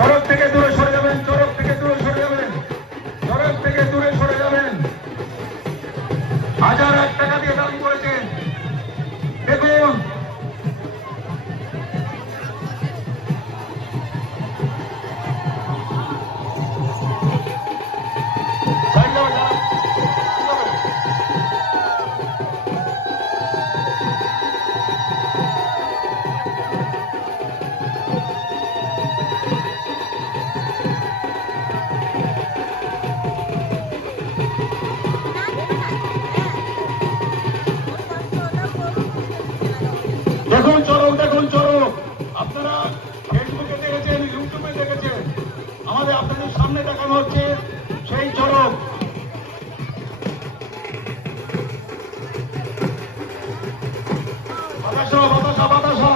সড়ক থেকে দূরে সরে যাবেন, সড়ক থেকে দূরে সরে যাবেন, সড়ক থেকে দূরে সরে যাবেন। 1000 টাকা দিয়ে দান করেছেন, দেখুন দেখুন চরক, দেখুন চরক। আপনারা ফেসবুকে দেখেছেন, ইউটিউবে দেখেছেন, আমাদের আপনাদের সামনে দেখানো হচ্ছে সেই চরক। বাতাসা বাতাসা বাতাসা।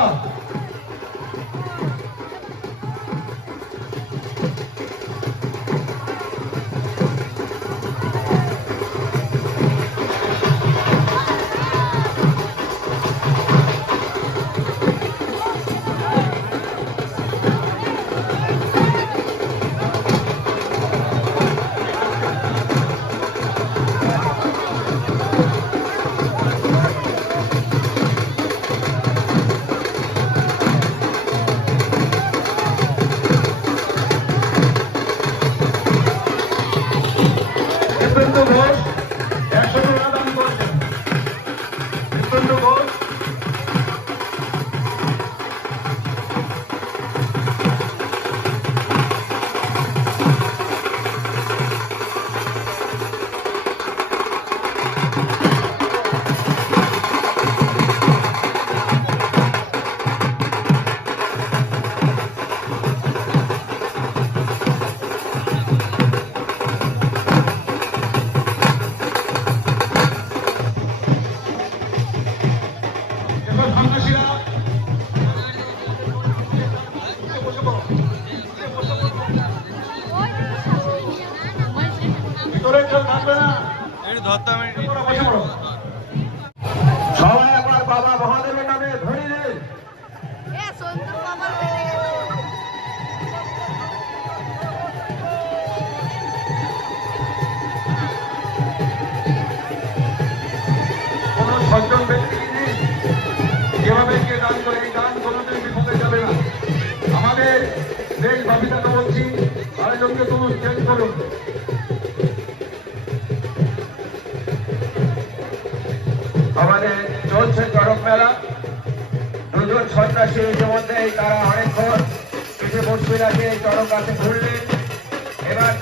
সবাই আমার বাবা মহাদেবের নামে ধরে দেন। কোন সজ্জন ব্যক্তি যেভাবে কে দান করে, এই দান কোনোদিন বিফলে যাবে না। আমাদের দেশবাসীকে বলছি, আয়োজনকে তুমি চেঞ্জ করুন। আমাদের চলছে চরক মেলা। দুজন সন্ন্যাসী ইতিমধ্যে তারা অনেকক্ষণ পিঠে বসে রাখে চরক গাছে ঘুরলেন। এবার